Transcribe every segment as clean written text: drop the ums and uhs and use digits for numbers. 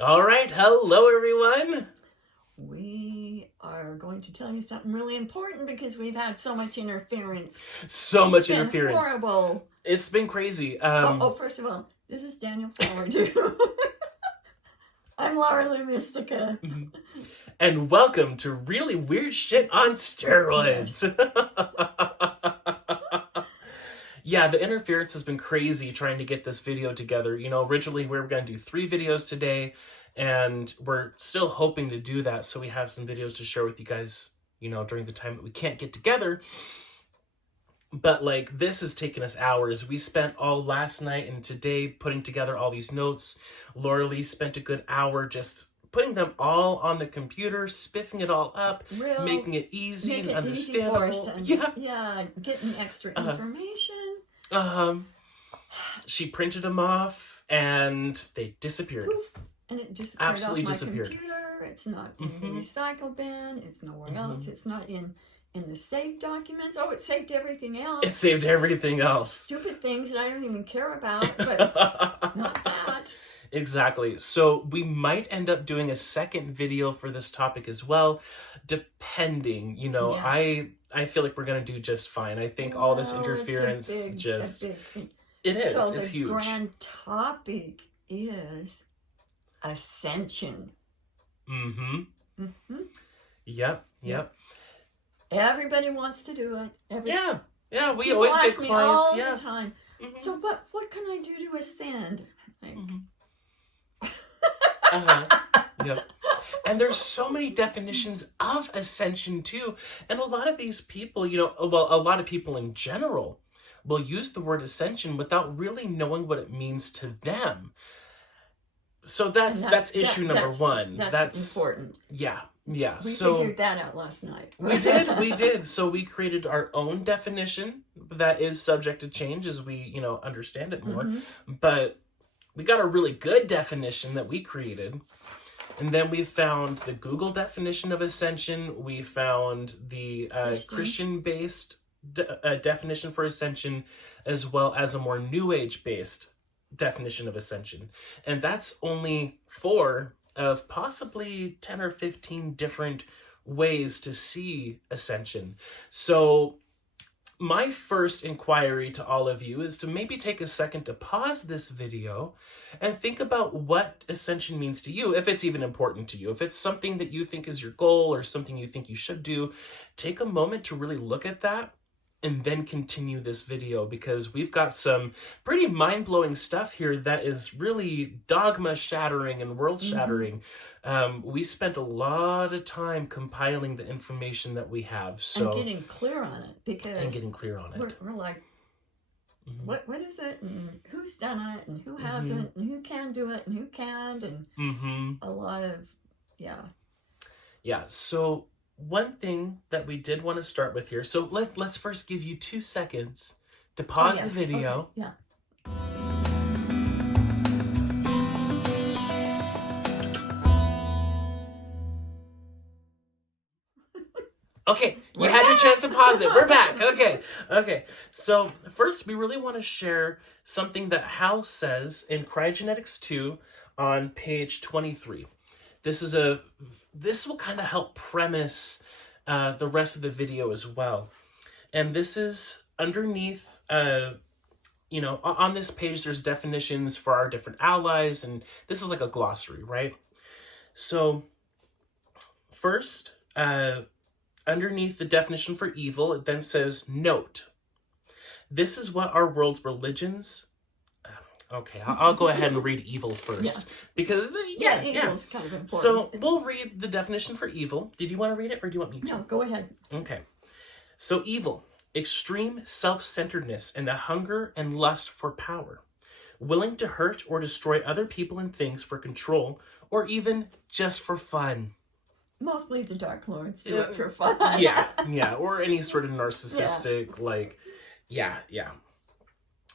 All right, hello everyone. We are going to tell you something really important because we've had so much interference. So much It's been interference. horrible. It's been crazy. First of all, this is Daniel Flower. I'm Laura Lou Mystica. And welcome to Really Weird Shit on Steroids. Yes. Yeah, the interference has been crazy trying to get this video together. You know, originally we were going to do 3 videos today, and we're still hoping to do that so we have some videos to share with you guys, you know, during the time that we can't get together. But like, this has taken us hours. We spent all last night and today putting together all these notes. Laura Lee spent a good hour just putting them all on the computer, spiffing it all up, making it easy and understandable. Getting extra information. She printed them off and they disappeared. Poof, and it just absolutely disappeared. Computer. It's not in the recycle bin. It's nowhere else. It's not in the saved documents. Oh, it saved everything else. It saved everything else. Stupid things that I don't even care about, but not that. Exactly. So we might end up doing a second video for this topic as well, depending. You know, yes. I feel like we're going to do just fine. I think all this interference it is. So it's huge. The grand topic is Ascension. Yep. Everybody wants to do it. Yeah. We always get clients. All the time. So, what can I do to ascend? Yep. And there's so many definitions of ascension too, and a lot of these people, you know, well, a lot of people in general will use the word ascension without really knowing what it means to them. So that's issue number one. That's important. Yeah. We figured that out last night. we did. So we created our own definition that is subject to change as we, you know, understand it more. But we got a really good definition that we created. And then we found the Google definition of ascension. We found the Christian-based definition for ascension, as well as a more New Age-based definition of ascension. And that's only 4 of possibly 10 or 15 different ways to see ascension. So my first inquiry to all of you is to maybe take a second to pause this video and think about what ascension means to you, if it's even important to you. If it's something that you think is your goal or something you think you should do, take a moment to really look at that and then continue this video, because we've got some pretty mind-blowing stuff here that is really dogma-shattering and world-shattering. We spent a lot of time compiling the information that we have. And getting clear on it. We're like, what is it? And who's done it? And who hasn't? And who can do it? And who can't? And a lot of, Yeah, so one thing that we did want to start with here. So let's first give you 2 seconds to pause the video. Okay. Okay, you had your chance to pause it. We're back. Okay. So first, we really want to share something that Hal says in Cryogenetics 2 on page 23. This will kind of help premise the rest of the video as well. And this is underneath, you know, on this page, there's definitions for our different allies, and this is like a glossary, right? So first, underneath the definition for evil, it then says, note, this is what our world's religions... Okay, I'll go ahead and read evil first. Because, evil's kind of important. So, we'll read the definition for evil. Did you want to read it, or do you want me to? No, go ahead. Okay. So, evil, extreme self-centeredness and a hunger and lust for power, willing to hurt or destroy other people and things for control, or even just for fun. Mostly the Dark Lords do it for fun. Yeah, or any sort of narcissistic, yeah.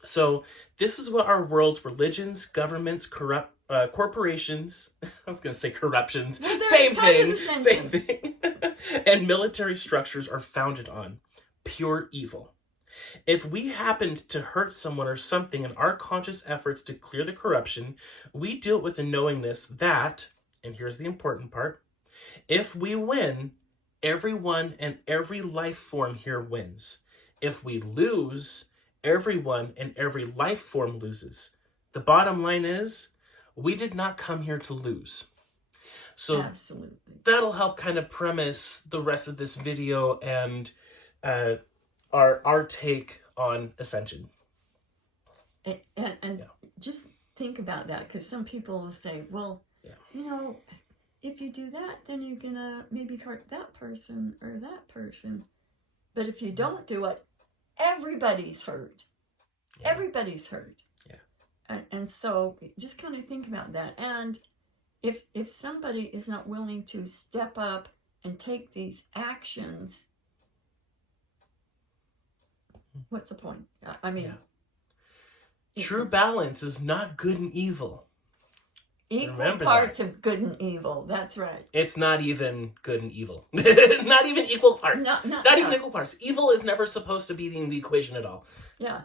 So this is what our world's religions, governments, corporations, I was going to say corruptions, same thing, and military structures are founded on. Pure evil. If we happened to hurt someone or something in our conscious efforts to clear the corruption, we do it with the knowingness that, and here's the important part, if we win, everyone and every life form here wins. If we lose, everyone and every life form loses. The bottom line is, we did not come here to lose. So absolutely, that'll help kind of premise the rest of this video and our take on Ascension. And yeah. Just think about that, because some people will say, well, you know, if you do that, then you're gonna maybe hurt that person or that person. But if you don't do it, everybody's hurt. Yeah. Everybody's hurt. Yeah. And so just kind of think about that. And if somebody is not willing to step up and take these actions, what's the point? I mean, true balance is not good and evil. Equal parts of good and evil. That's right. It's not even good and evil. Not even equal parts. Not even equal parts. Evil is never supposed to be in the equation at all. Yeah,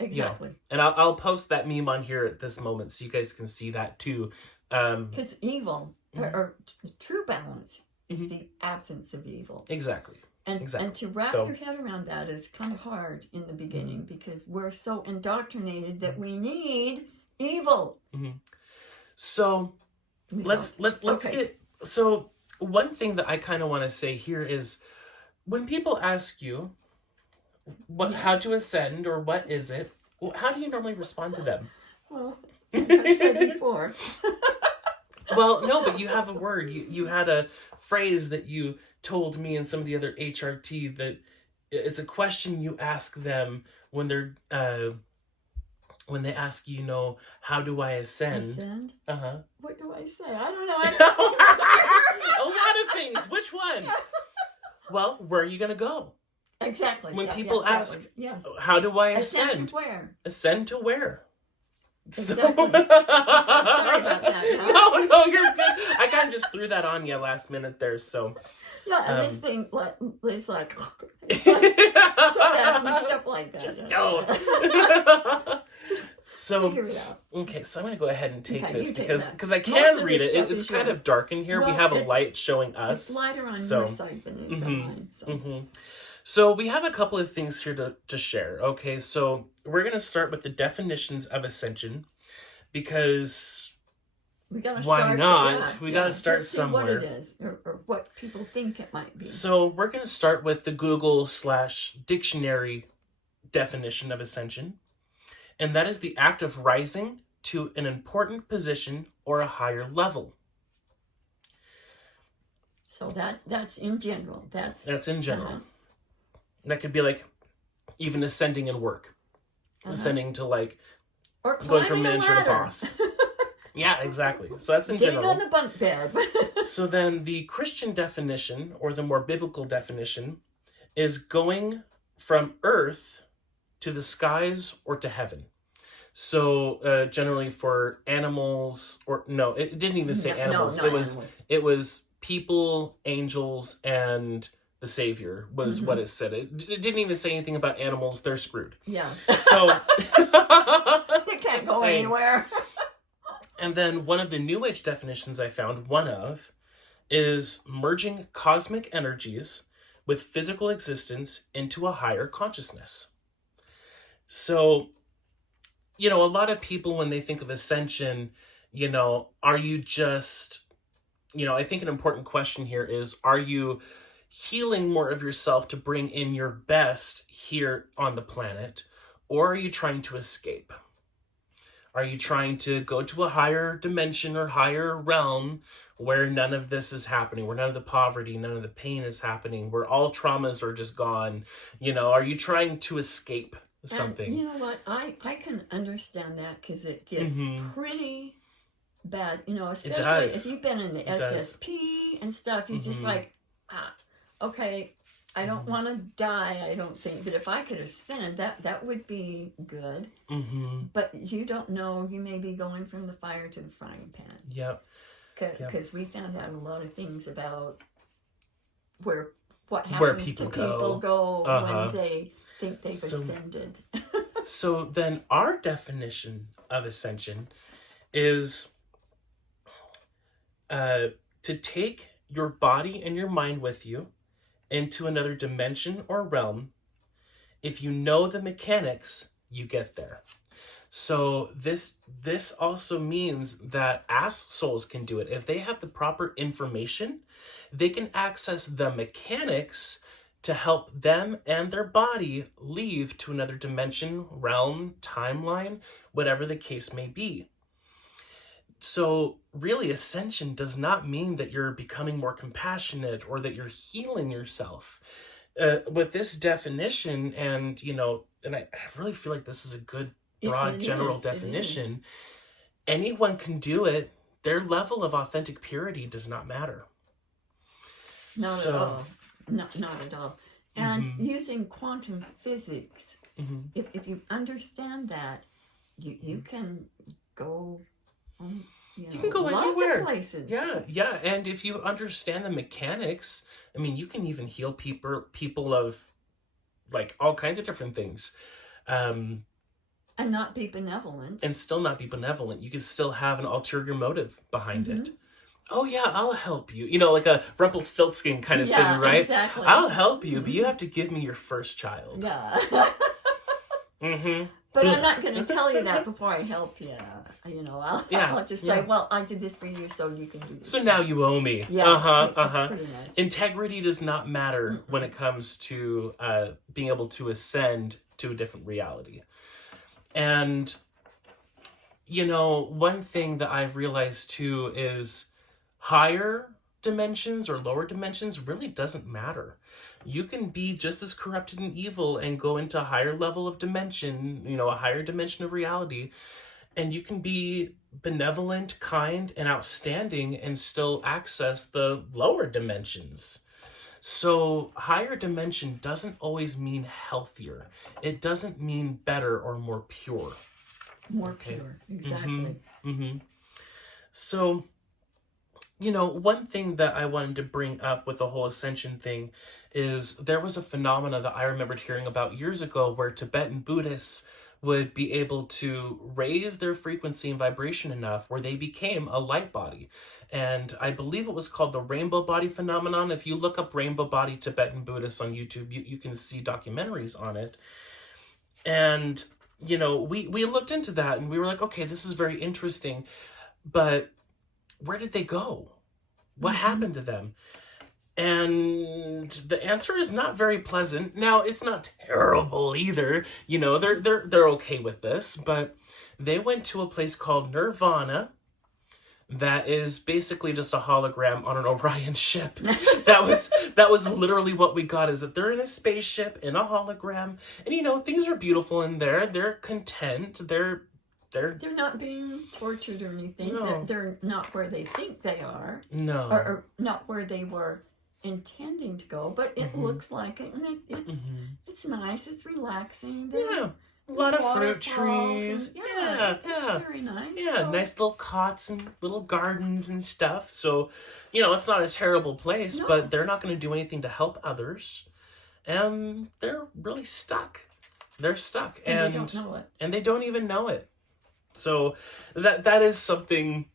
exactly. And I'll post that meme on here at this moment so you guys can see that too. Because evil, or true balance, is the absence of evil. Exactly. And to wrap your head around that is kind of hard in the beginning, because we're so indoctrinated that we need evil. So let's get, so one thing that I kind of want to say here is, when people ask you how to ascend or what is it, well, how do you normally respond to them? Well, like I said before. Well, no, but you have a word. You had a phrase that you told me and some of the other HRT that it's a question you ask them when they're when they ask you, how do I ascend? Ascend? What do I say? I don't A know. lot of things. Which one? Well, where are you going to go? Exactly. When people ask, how do I ascend? Ascend to where? Ascend to where? Exactly. I'm sorry about that. No, you're good. I kind of just threw that on you last minute there, so. Yeah, and this thing is like, don't ask me stuff like that. Just don't. Just figure it out. Okay, so I'm going to go ahead and take this because I can read it. It's kind of dark in here. Well, we have a light showing us. It's lighter on your side than it is on mine. So we have a couple of things here to share. Okay, so we're going to start with the definitions of Ascension, because we gotta why not? We got to start Let's see somewhere. What it is, or what people think it might be. So we're going to start with the Google/dictionary definition of Ascension, and that is the act of rising to an important position or a higher level. So that's in general. That's in general. That could be like even ascending in work, ascending to or going from manager to boss. Yeah, exactly. So that's in general. Getting on the bunk bed. So then the Christian definition, or the more biblical definition, is going from earth to the skies or to heaven. So generally for animals, or no, it didn't even say animals. It was people, angels, and the Savior was what it said. It didn't even say anything about animals. They're screwed. Yeah. So they can't go anywhere. And then one of the New Age definitions I found, is merging cosmic energies with physical existence into a higher consciousness. So, a lot of people, when they think of Ascension, are you just, I think an important question here is, are you healing more of yourself to bring in your best here on the planet, or are you trying to escape? Are you trying to go to a higher dimension or higher realm where none of this is happening, where none of the poverty, none of the pain is happening, where all traumas are just gone? Are you trying to escape something? And you know what? I can understand that, because it gets pretty bad. Especially if you've been in the SSP and stuff, you're just like, okay, I don't want to die, I don't think, but if I could ascend, that would be good. But you don't know, you may be going from the fire to the frying pan. Yep. Because we found out a lot of things about what happens to people go when they think they've ascended. So then our definition of ascension is to take your body and your mind with you into another dimension or realm. If you know the mechanics, you get there. So this also means that Ass souls can do it. If they have the proper information, they can access the mechanics to help them and their body leave to another dimension, realm, timeline, whatever the case may be. So really, ascension does not mean that you're becoming more compassionate or that you're healing yourself. With this definition, and I really feel like this is a good, broad, general definition. Anyone can do it. Their level of authentic purity does not matter. Not at all. Not at all. And using quantum physics, if you understand that, you can go you can go lots anywhere. Of places. Yeah. And if you understand the mechanics, I mean, you can even heal people of like all kinds of different things. And not be benevolent. And still not be benevolent. You can still have an ulterior motive behind it. Oh yeah, I'll help you. Like a Rumpelstiltskin kind of thing, right? Exactly. I'll help you, but you have to give me your first child. Yeah. But I'm not going to tell you that before I help you. I'll just say, well, I did this for you, so you can do this. So now you owe me. Yeah. Pretty much. Integrity does not matter when it comes to being able to ascend to a different reality. And, one thing that I've realized too is higher dimensions or lower dimensions really doesn't matter. You can be just as corrupted and evil and go into a higher level of dimension, a higher dimension of reality, and you can be benevolent, kind, and outstanding and still access the lower dimensions. So higher dimension doesn't always mean healthier. It doesn't mean better or more pure. More pure, exactly. So, one thing that I wanted to bring up with the whole ascension thing is there was a phenomena that I remembered hearing about years ago where Tibetan Buddhists would be able to raise their frequency and vibration enough where they became a light body. And I believe it was called the rainbow body phenomenon. If you look up rainbow body Tibetan Buddhists on YouTube, you can see documentaries on it. And, we looked into that and we were like, okay, this is very interesting, but where did they go? What happened to them? And the answer is not very pleasant. Now, it's not terrible either. They're okay with this, but they went to a place called Nirvana that is basically just a hologram on an Orion ship. That was literally what we got, is that they're in a spaceship in a hologram, and things are beautiful in there. They're content. They're not being tortured or anything. No. They're not where they think they are. No. Or not where they were intending to go, but it looks like it, and it's nice. It's relaxing. There's a lot of fruit trees. It's very nice. Yeah, nice little cots and little gardens and stuff. So, it's not a terrible place, but they're not going to do anything to help others, and they're really stuck. They're stuck, and they don't know it, and they don't even know it. So that is something.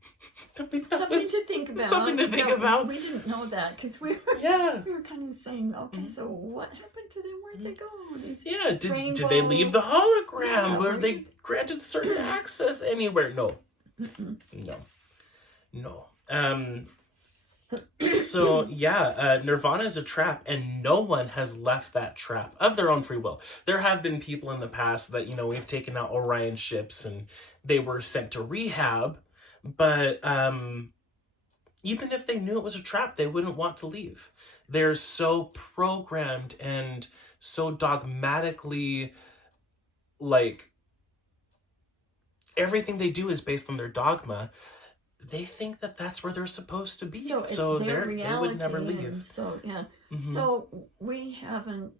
Something to think about. Something to think about. We didn't know that because we were kind of saying, okay, so what happened to them? Where'd they go? Did they leave the hologram? Were they granted certain access anywhere? No. No. So Nirvana is a trap, and no one has left that trap of their own free will. There have been people in the past that we've taken out Orion ships and they were sent to rehab, but even if they knew it was a trap, they wouldn't want to leave. They're so programmed and so dogmatically, like, everything they do is based on their dogma. They think that that's where they're supposed to be, so they would never leave. So so we haven't.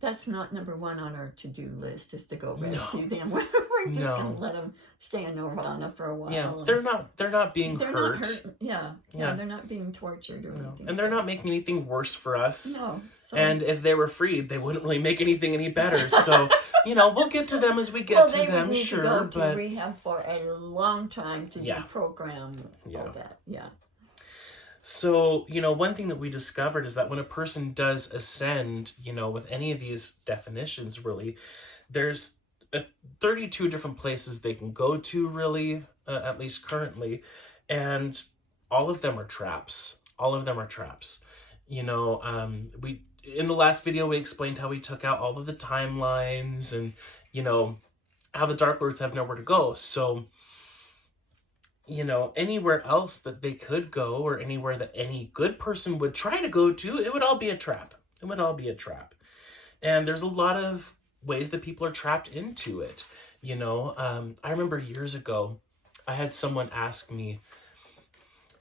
that's not number one on our to-do list, is to go No. rescue them. We're just No. going to let them stay in Nirvana for a while. Yeah, they're not being they're hurt. Not hurt. Yeah, they're not being tortured or anything. And they're not making anything worse for us. No. So. And if they were freed, they wouldn't really make anything any better. So, we'll get to them as we get to them, they would need sure. to go but to rehab for a long time to Yeah. deprogram all that. Yeah. So, one thing that we discovered is that when a person does ascend, with any of these definitions, really, there's 32 different places they can go to, really, at least currently. And all of them are traps. All of them are traps. In the last video, we explained how we took out all of the timelines and, how the Dark Lords have nowhere to go. So, anywhere else that they could go, or anywhere that any good person would try to go to, it would all be a trap. It would all be a trap. And there's a lot of ways that people are trapped into it. I remember years ago, I had someone ask me,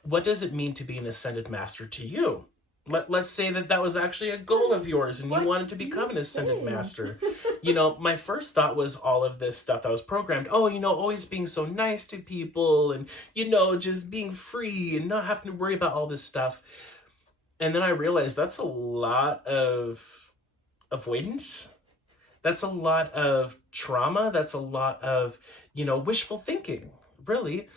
what does it mean to be an ascended master to you? Let's say that was actually a goal of yours and you wanted to become an ascended master. My first thought was all of this stuff that was programmed. Oh, always being so nice to people and, just being free and not having to worry about all this stuff. And then I realized that's a lot of avoidance. That's a lot of trauma. That's a lot of, wishful thinking, really.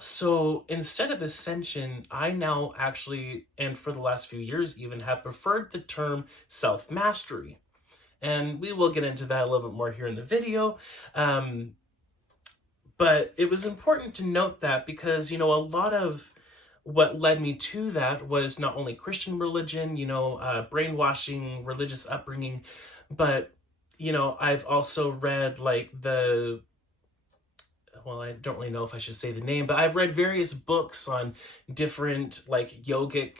So instead of ascension, I now actually, and for the last few years even, have preferred the term self-mastery. And we will get into that a little bit more here in the video. But it was important to note that because, a lot of what led me to that was not only Christian religion, brainwashing, religious upbringing, but, I've also read I don't really know if I should say the name, but I've read various books on different yogic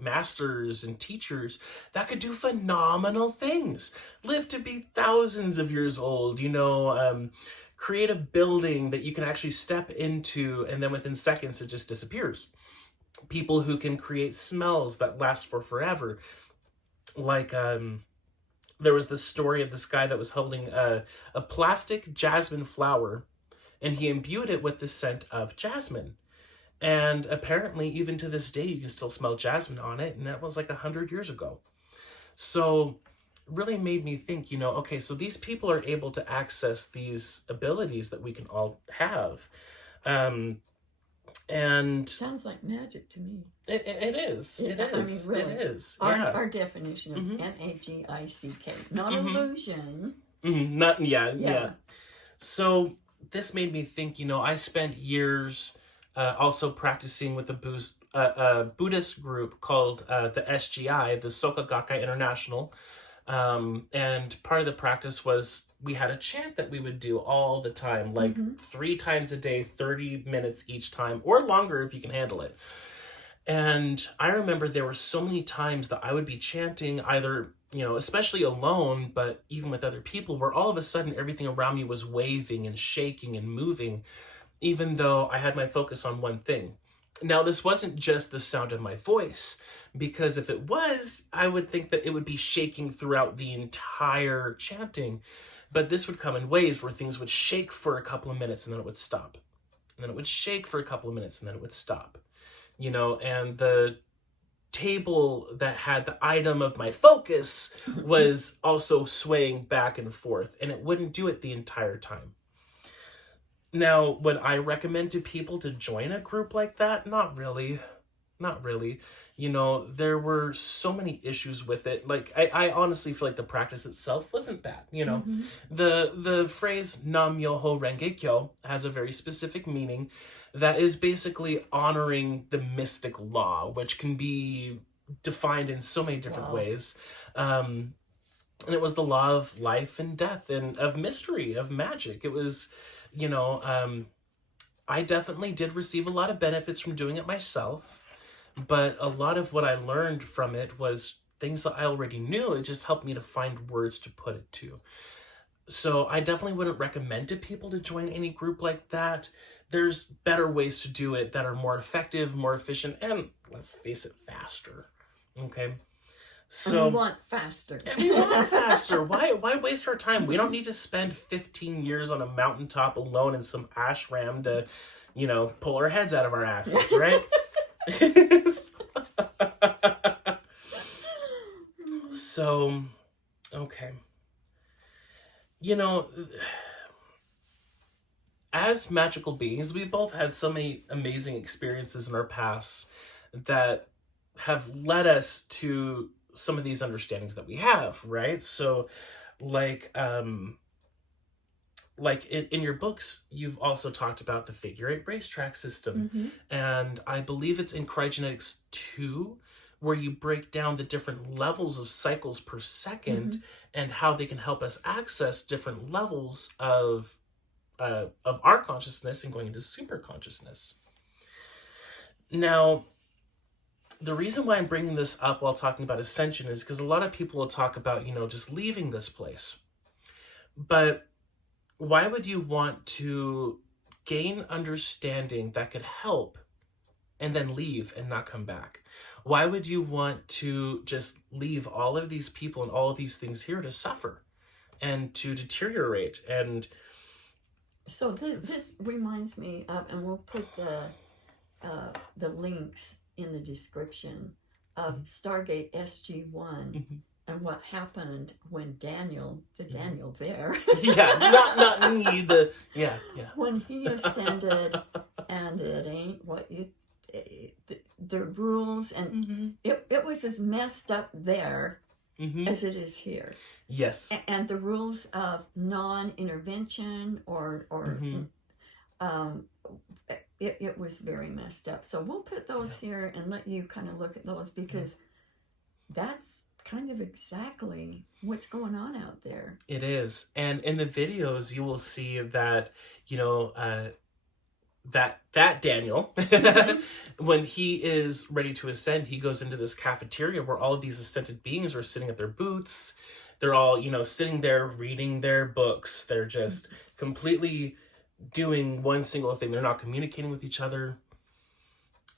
masters and teachers that could do phenomenal things, live to be thousands of years old, create a building that you can actually step into and then within seconds it just disappears. People who can create smells that last for forever. There was this story of this guy that was holding a plastic jasmine flower, and he imbued it with the scent of jasmine. And apparently, even to this day, you can still smell jasmine on it, and that was 100 years ago. So, really made me think, okay, so these people are able to access these abilities that we can all have. And sounds like magic to me. It is. It is. Really, it is. Our definition of magic, not illusion. Yeah. So this made me think. I spent years also practicing with a Buddhist group called the SGI, the Soka Gakkai International, and part of the practice was we had a chant that we would do all the time, 3 times a day, 30 minutes each time, or longer if you can handle it. And I remember there were so many times that I would be chanting either, especially alone, but even with other people, where all of a sudden everything around me was waving and shaking and moving, even though I had my focus on one thing. Now, this wasn't just the sound of my voice, because if it was, I would think that it would be shaking throughout the entire chanting. But this would come in waves where things would shake for a couple of minutes and then it would stop. And then it would shake for a couple of minutes and then it would stop. And the table that had the item of my focus was also swaying back and forth, and it wouldn't do it the entire time. Now, would I recommend to people to join a group like that? Not really. Not really. There were so many issues with it. I honestly feel like the practice itself wasn't bad. The phrase Nam Myoho Renge Kyo has a very specific meaning that is basically honoring the mystic law, which can be defined in so many different ways. And it was the law of life and death and of mystery, of magic. It was, I definitely did receive a lot of benefits from doing it myself. But a lot of what I learned from it was things that I already knew. It just helped me to find words to put it to. So I definitely wouldn't recommend to people to join any group like that. There's better ways to do it that are more effective, more efficient, and let's face it, faster. Okay? So and we want faster. And we want faster. Why waste our time? We don't need to spend 15 years on a mountaintop alone in some ashram to, pull our heads out of our asses, right? So, okay. As magical beings, we've both had so many amazing experiences in our past that have led us to some of these understandings that we have, right? So, like in your books, you've also talked about the figure 8 racetrack system. Mm-hmm. And I believe it's in Cryogenetics 2, where you break down the different levels of cycles per second and how they can help us access different levels of our consciousness and going into super consciousness. Now, the reason why I'm bringing this up while talking about Ascension is because a lot of people will talk about, just leaving this place. But why would you want to gain understanding that could help and then leave and not come back? Why would you want to just leave all of these people and all of these things here to suffer and to deteriorate? And so this reminds me of, and we'll put the links in the description of Stargate SG-1 and what happened when Daniel there, not me, when he ascended, and it ain't what you, the rules, and it was as messed up there as it is here. Yes. And the rules of non-intervention or it was very messed up. So we'll put those here and let you kind of look at those, because that's kind of exactly what's going on out there. It is. And in the videos, you will see that, that Daniel, when he is ready to ascend, he goes into this cafeteria where all of these ascended beings are sitting at their booths. They're all, sitting there reading their books. They're just completely doing one single thing. They're not communicating with each other.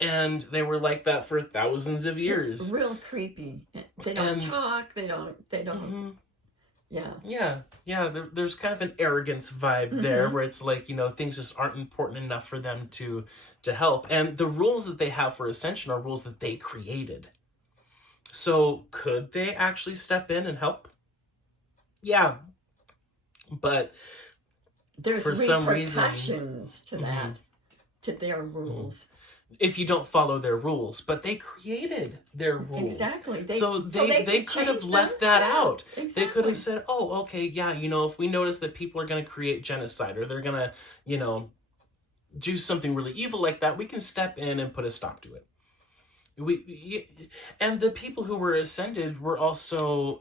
And they were like that for thousands of years. It's real creepy. They don't talk. They don't. Yeah. There's kind of an arrogance vibe there, where it's like, things just aren't important enough for them to help. And the rules that they have for Ascension are rules that they created. So could they actually step in and help? Yeah. But there's for some reason, repercussions to that, to their rules. If you don't follow their rules, but they created their rules. Exactly. They could have left that out. Exactly. They could have said, oh, okay, yeah, if we notice that people are going to create genocide, or they're going to, do something really evil like that, we can step in and put a stop to it. And the people who were ascended were also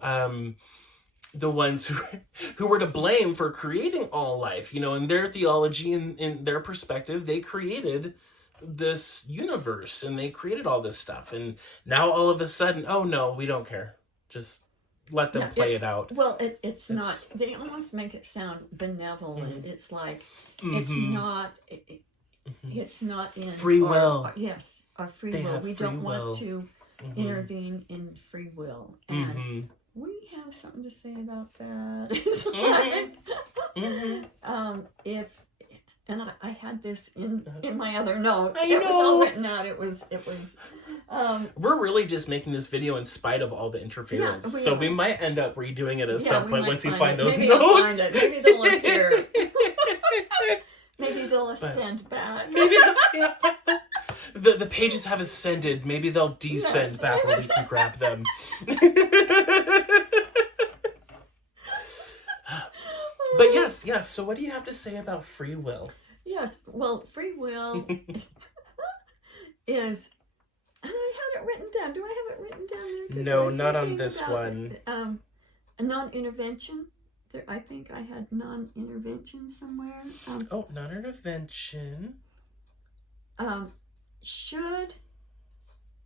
the ones who were to blame for creating all life. In their theology and in their perspective, they created this universe and they created all this stuff. And now all of a sudden, oh no, we don't care. Just let them play it out. Well, it's not. They almost make it sound benevolent. It's like it's not. It's not in free will. Yes, our free will. We don't want to intervene in free will, and we have something to say about that. It's like, and I had this in my other notes. It was all written out. It was. We're really just making this video in spite of all the interference, so we might end up redoing it at some point once you find those Maybe notes. I'll find it. Maybe they'll appear. Maybe they'll ascend back. Maybe the pages have ascended. Maybe they'll descend back where we can grab them. But yes. So what do you have to say about free will? Yes. Well, free will is, and I had it written down. Do I have it written down there? No, not on this one. A non-intervention. I think I had non-intervention somewhere. Non-intervention. Should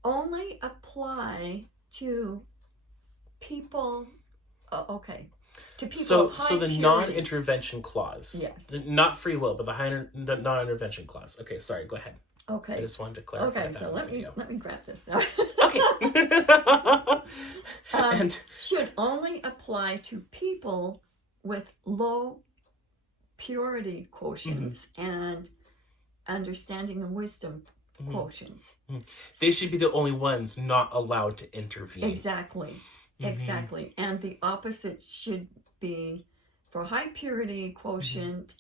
only apply to people. To people. So the non-intervention clause. Yes. Not free will, but the non-intervention clause. Okay, sorry. Go ahead. Okay. I just wanted to clarify Okay, that. so let me grab this now. Okay. And should only apply to people with low purity quotients and understanding and wisdom quotients. They should be the only ones not allowed to intervene. Exactly. Exactly. And the opposite should be for high purity quotient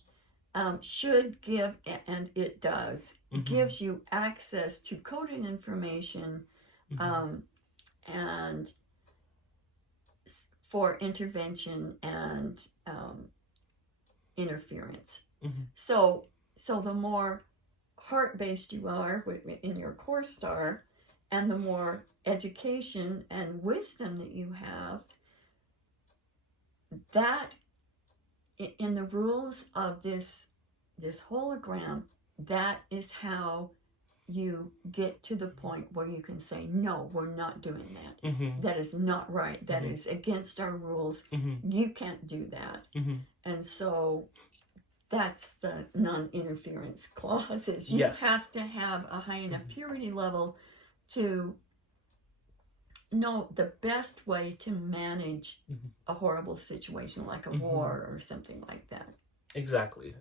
should give, and it does, gives you access to coding information and for intervention and interference. So the more heart-based you are in your core star, and the more education and wisdom that you have, that in the rules of this hologram, that is how you get to the point where you can say, no, we're not doing that. That is not right. That is against our rules. You can't do that. And so that's the non-interference clauses. You have to have a high enough purity level to know the best way to manage a horrible situation like a war or something like that. Exactly.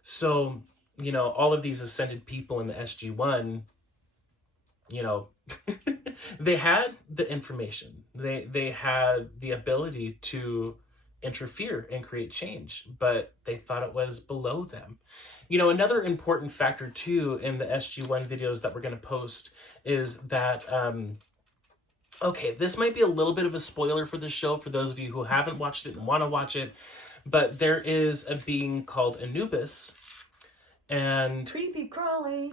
So, all of these ascended people in the SG-1, they had the information. They had the ability to interfere and create change, but they thought it was below them. Another important factor too in the SG-1 videos that we're going to post is that, okay, this might be a little bit of a spoiler for the show for those of you who haven't watched it and want to watch it, but there is a being called Anubis, and creepy crawly.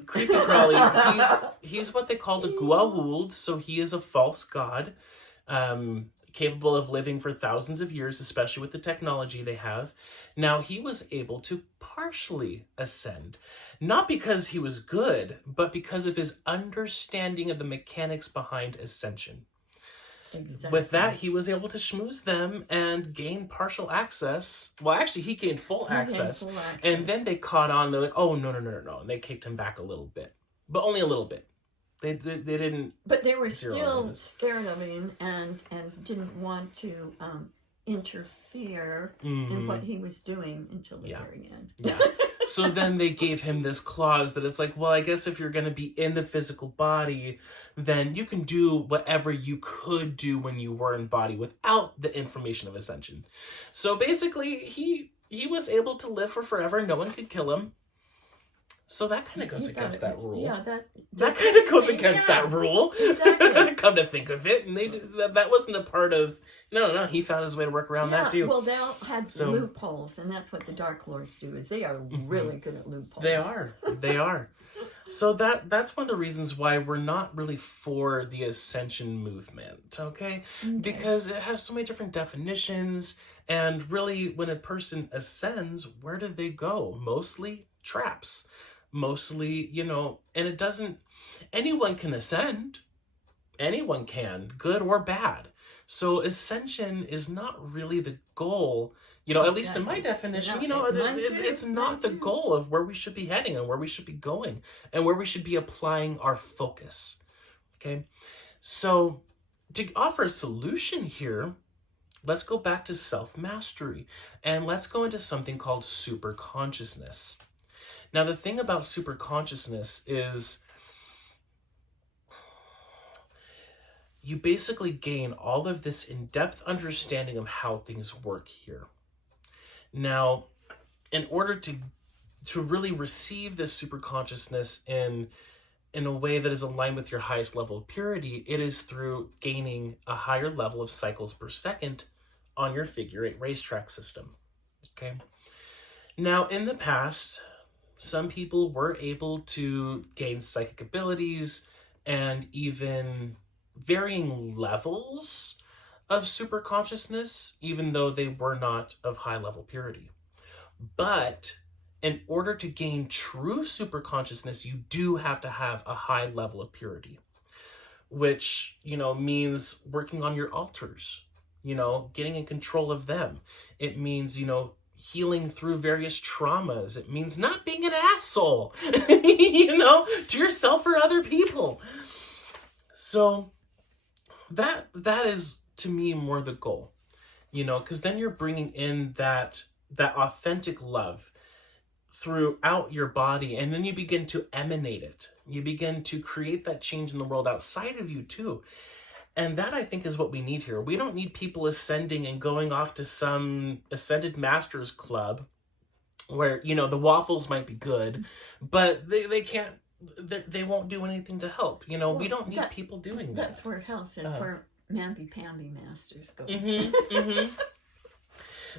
He's what they call a Goa'uld, so he is a false god, capable of living for thousands of years, especially with the technology they have. Now, he was able to partially ascend, not because he was good, but because of his understanding of the mechanics behind ascension. Exactly. With that, he was able to schmooze them and gain partial access. Well, actually, he gained full access. And then they caught on. They're like, oh, no. And they kicked him back a little bit. But only a little bit. They didn't... But they were still scared of him and didn't want to interfere in what he was doing until the very end. Yeah. So then they gave him this clause that it's like, well, I guess if you're going to be in the physical body, then you can do whatever you could do when you were in body without the information of ascension. So basically, he was able to live for forever. No one could kill him. So that kind of goes against that rule. Yeah, that kind of goes against that rule. Exactly. Come to think of it, and that wasn't a part of. No. He found his way to work around that too. Well, they all had loopholes, and that's what the Dark Lords do. Is they are really good at loopholes. They are. So that's one of the reasons why we're not really for the Ascension movement, okay? Because it has so many different definitions, and really, when a person ascends, where do they go? Mostly traps. Mostly, and it doesn't... Anyone can ascend. Anyone can, good or bad. So ascension is not really the goal, at least in my definition, it's not the goal of where we should be heading and where we should be going and where we should be applying our focus. Okay. So to offer a solution here, let's go back to self-mastery and let's go into something called super consciousness. Now, the thing about super consciousness is you basically gain all of this in-depth understanding of how things work here. Now, in order to really receive this super consciousness in a way that is aligned with your highest level of purity, it is through gaining a higher level of cycles per second on your figure 8 racetrack system. Okay. Now, in the past, some people were able to gain psychic abilities and even varying levels of super consciousness, even though they were not of high level purity. But in order to gain true super consciousness, you do have to have a high level of purity, which, means working on your altars, getting in control of them. It means, healing through various traumas. It means not being an asshole, you know, to yourself or other people. So that is, to me, more the goal, you know, because then you're bringing in that authentic love throughout your body, and then you begin to emanate it. You begin to create that change in the world outside of you too. And that, I think, is what we need here. We don't need people ascending and going off to some ascended masters club where, you know, the waffles might be good, but they can't, they won't do anything to help. You know, we don't need people doing that. That's where Hal said, where mamby-pamby masters go.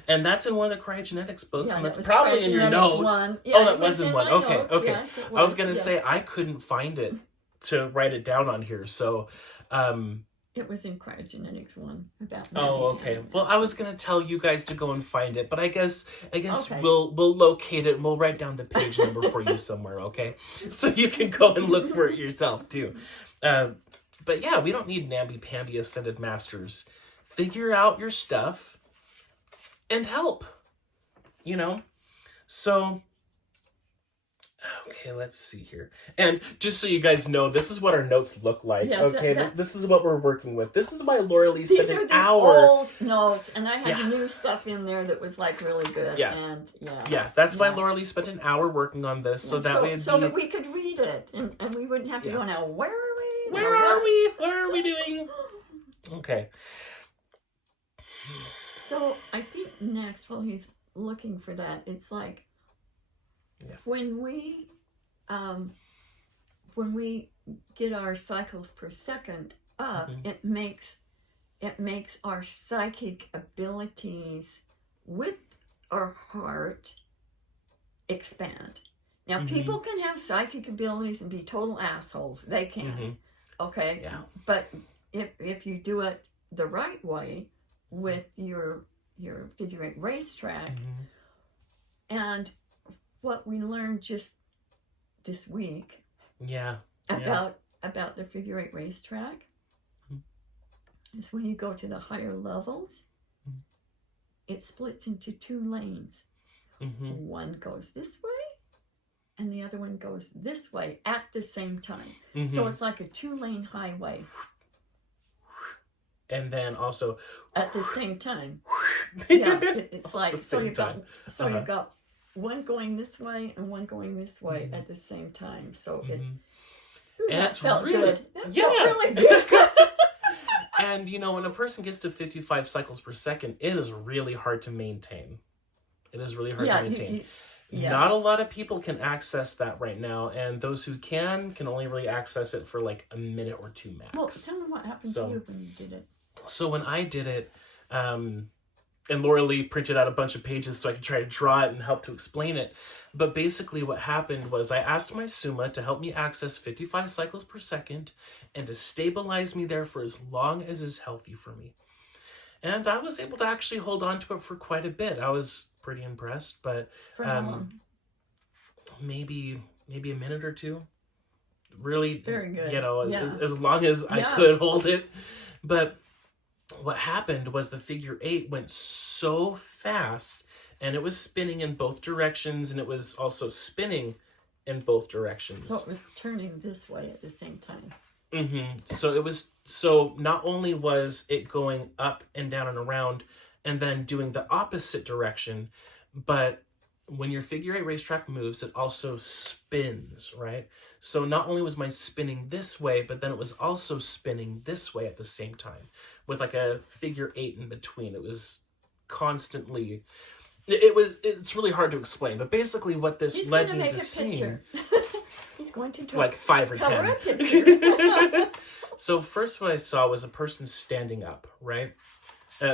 And that's in one of the cryogenetics books, and that's was probably in your notes. One. Yeah, oh, that was in one. Okay, notes. okay. Yes, I was going to say, I couldn't find it to write it down on here, so... It was in cryogenetics one about. Oh, okay. Well, I was gonna tell you guys to go and find it, but I guess okay. we'll locate it and we'll write down the page number for you somewhere, okay? So you can go and look for it yourself too. But yeah, we don't need namby-pamby ascended masters. Figure out your stuff and help. You know? So okay, let's see here. And just so you guys know, this is what our notes look like. Yes, okay, this is what we're working with. This is why Laura Lee spent an hour. These are the old notes, and I had new stuff in there that was like really good. Yeah, and that's why Laura Lee spent an hour working on this, so that way that we could read it, and we wouldn't have to go now. Where are we? Where are we? What are we doing? Okay. So I think next, while he's looking for that, it's like. Yeah. When we get our cycles per second up, it makes our psychic abilities with our heart expand. Now, people can have psychic abilities and be total assholes. They can. Okay? Yeah. But if you do it the right way with your figure eight racetrack, and what we learned just this week about the figure eight racetrack is when you go to the higher levels, it splits into two lanes. One goes this way and the other one goes this way at the same time. So it's like a 2-lane highway. And then also at the same time. Yeah, it's like you've got one going this way and one going this way at the same time. So that felt good. That felt really good. And you know, when a person gets to 55 cycles per second, it is really hard to maintain. It is really hard to maintain. Not a lot of people can access that right now, and those who can only really access it for like a minute or two max. Well, tell me what happened to you when you did it. So when I did it, and Laura Lee printed out a bunch of pages so I could try to draw it and help to explain it. But basically what happened was I asked my Summa to help me access 55 cycles per second and to stabilize me there for as long as is healthy for me. And I was able to actually hold on to it for quite a bit. I was pretty impressed, but for how long? Maybe a minute or two. Really, very good. You know, as long as I could hold it. But what happened was the figure eight went so fast, and it was spinning in both directions, and it was also spinning in both directions. So it was turning this way at the same time. So not only was it going up and down and around and then doing the opposite direction, but when your figure eight racetrack moves, it also spins, right? So not only was my spinning this way, but then it was also spinning this way at the same time with like a figure eight in between. It was constantly, it's really hard to explain, but basically what this led me to seeing. He's going to draw like 5 or 10. A picture. So first what I saw was a person standing up, right?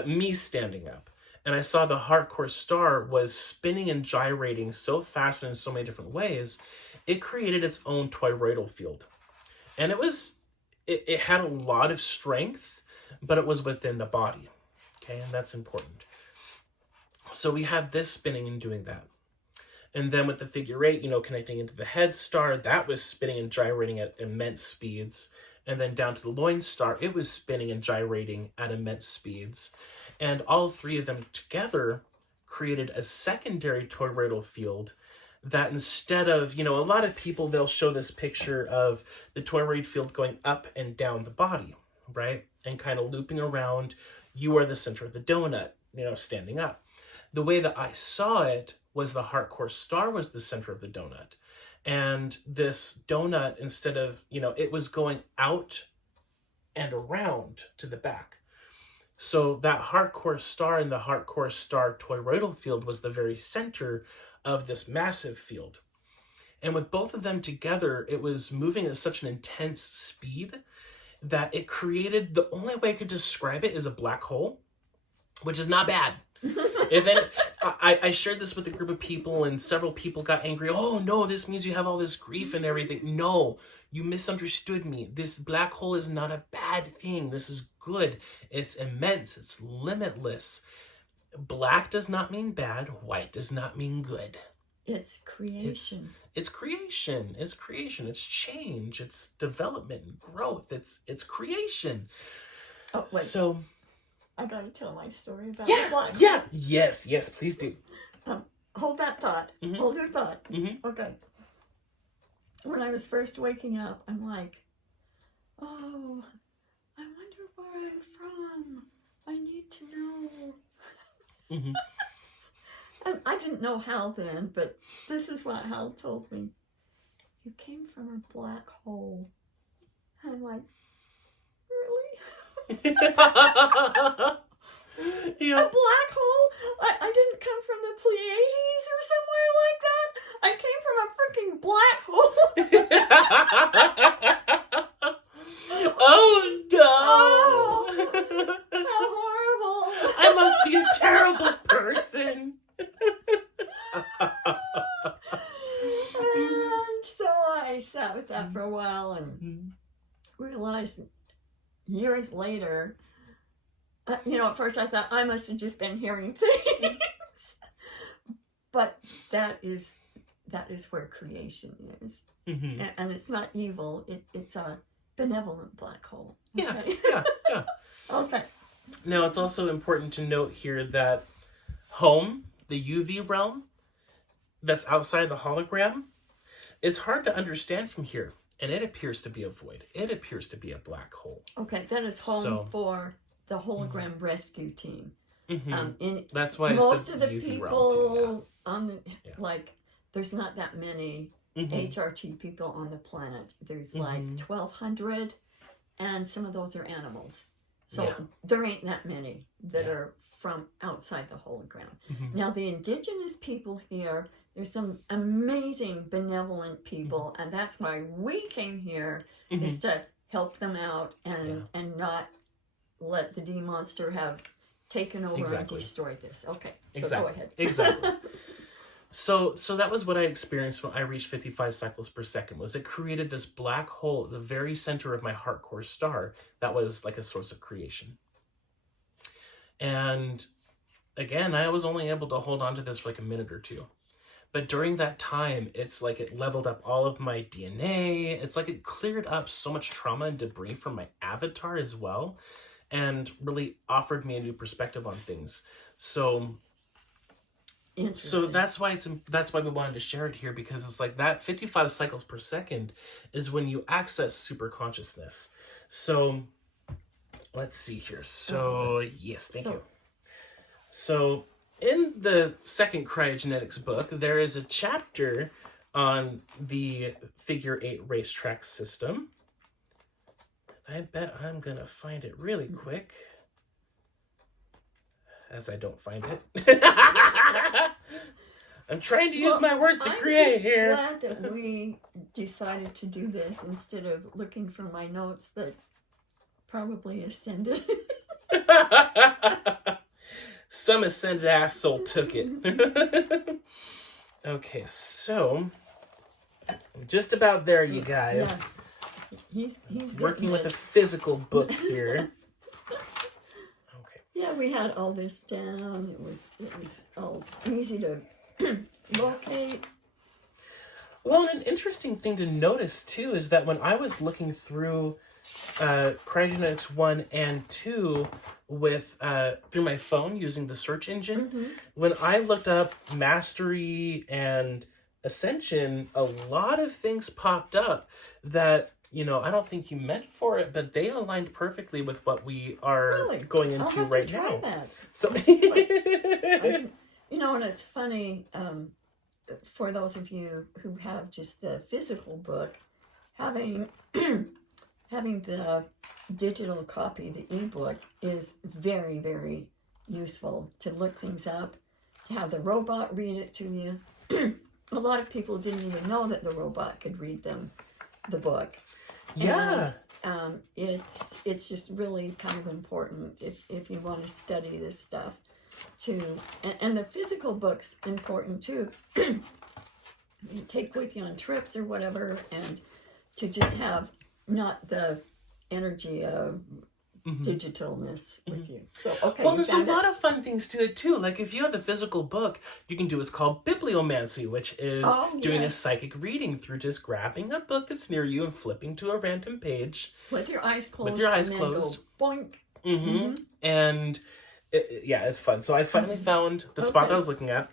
Me standing up. And I saw the hardcore star was spinning and gyrating so fast and in so many different ways, it created its own toroidal field. And it had a lot of strength, but it was within the body. Okay, and that's important. So we had this spinning and doing that. And then with the figure eight, connecting into the head star, that was spinning and gyrating at immense speeds. And then down to the loin star, it was spinning and gyrating at immense speeds. And all three of them together created a secondary toroidal field that instead of, a lot of people, they'll show this picture of the toroid field going up and down the body, right? And kind of looping around. You are the center of the donut, standing up. The way that I saw it was the heart core star was the center of the donut. And this donut, instead of, it was going out and around to the back. So that heart core star and the heart core star toroidal field was the very center of this massive field. And with both of them together, it was moving at such an intense speed that it created, the only way I could describe it is a black hole, which is not bad. And then I shared this with a group of people, and several people got angry. Oh no, this means you have all this grief and everything. No, you misunderstood me. This black hole is not a bad thing. This is good. It's immense. It's limitless. Black does not mean bad. White does not mean good. It's creation. It's creation. It's creation. It's change. It's development and growth. It's creation. Oh, wait. So I gotta tell my story about the black. Yeah. Yes, please do. Hold that thought. Mm-hmm. Hold your thought. Mm-hmm. Okay. When I was first waking up, I'm like, oh, I wonder where I'm from. I need to know. Mm-hmm. And I didn't know Hal then, but this is what Hal told me. You came from a black hole. And I'm like, really? Yeah. A black hole? I didn't come from the Pleiades or somewhere like that. I came from a freaking black hole. Oh no! Oh, how horrible! I must be a terrible person. And so I sat with that for a while and realized years later, at first I thought I must have just been hearing things. But that is where creation is. Mm-hmm. And it's not evil. It's a benevolent black hole. Okay? Yeah. Yeah. Okay. Now, it's also important to note here that home, the UV realm, that's outside the hologram, it's hard to understand from here. And it appears to be a void. It appears to be a black hole. Okay, that is home for the hologram rescue team. Mm-hmm. That's why most of the UV people on the there's not that many Mm-hmm. HRT people on the planet. There's like 1,200, and some of those are animals. So there ain't that many that are from outside the hologram. Mm-hmm. Now, the indigenous people here, there's some amazing benevolent people, and that's why we came here, is to help them out and not let the D-monster have taken over and destroyed this. Okay, so go ahead. Exactly. So that was what I experienced when I reached 55 cycles per second, was it created this black hole at the very center of my heart core star that was like a source of creation. And again, I was only able to hold on to this for like a minute or two. But during that time, it's like it leveled up all of my DNA. It's like it cleared up so much trauma and debris from my avatar as well, and really offered me a new perspective on things. So that's why we wanted to share it here, because it's like that 55 cycles per second is when you access super consciousness. So let's see here. So yes, thank you. So in the second cryogenetics book, there is a chapter on the figure 8 racetrack system. I bet I'm gonna find it really quick, as I don't find it. I'm trying to use my words to create here. I'm just glad that we decided to do this instead of looking for my notes that probably ascended. Some ascended asshole took it. Okay, so I'm just about there, you guys. Yeah. He's working with a physical book here. Yeah, we had all this down. It was all easy to locate. Well, an interesting thing to notice too is that when I was looking through Cryogenics 1 and 2 with through my phone using the search engine. Mm-hmm. When I looked up Mastery and Ascension, a lot of things popped up that, you know, I don't think you meant for it, but they aligned perfectly with what we are going into I'll have right to try now. That. So, you know, and it's funny, for those of you who have just the physical book, having having the digital copy, the ebook, is very, very useful to look things up, to have the robot read it to you. A lot of people didn't even know that the robot could read them the book. yeah. And it's just really kind of important if you want to study this stuff too. And the physical book's important too. You take with you on trips or whatever, and to just have not the energy of digitalness with you. So, okay. Well, there's a lot of fun things to it too. Like if you have the physical book, you can do what's called bibliomancy, which is doing a psychic reading through just grabbing a book that's near you and flipping to a random page. With your eyes closed. With your eyes and closed. Then go boink. Mm-hmm. And it's fun. So I finally found the spot that I was looking at.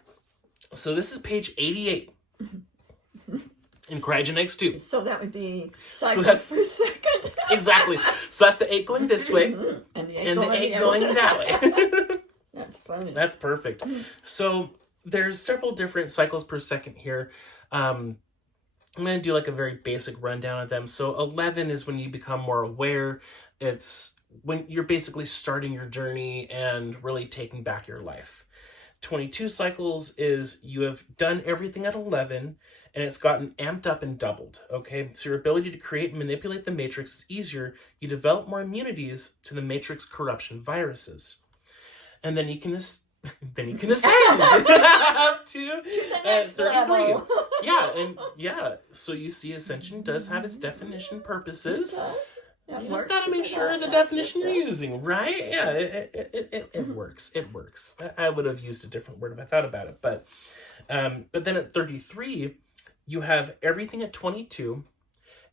So this is page 88. In Cryogenics 2. So that would be cycles per second. Exactly. So that's the 8 going this way. And the 8 going that way. That's funny. That's perfect. So there's several different cycles per second here. I'm going to do like a very basic rundown of them. So 11 is when you become more aware. It's when you're basically starting your journey and really taking back your life. 22 cycles is you have done everything at 11 and it's gotten amped up and doubled, okay? So your ability to create and manipulate the Matrix is easier. You develop more immunities to the Matrix corruption viruses. And then you can ascend up to the next 33. level. So you see Ascension does have its definition purposes. It does. You just gotta make sure the definition you're using, right? Yeah, it works. It works. I would have used a different word if I thought about it. But then at 33, you have everything at 22,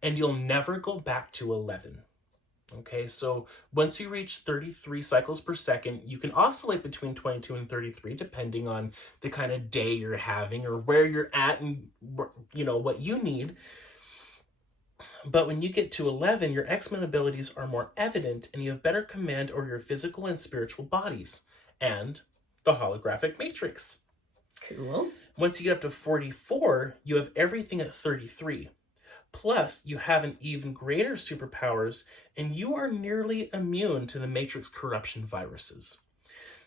and you'll never go back to 11. Okay, so once you reach 33 cycles per second, you can oscillate between 22 and 33 depending on the kind of day you're having or where you're at and, you know, what you need. But when you get to 11, your X-Men abilities are more evident and you have better command over your physical and spiritual bodies and the holographic matrix. Cool. Once you get up to 44, you have everything at 33. Plus, you have an even greater superpowers and you are nearly immune to the matrix corruption viruses.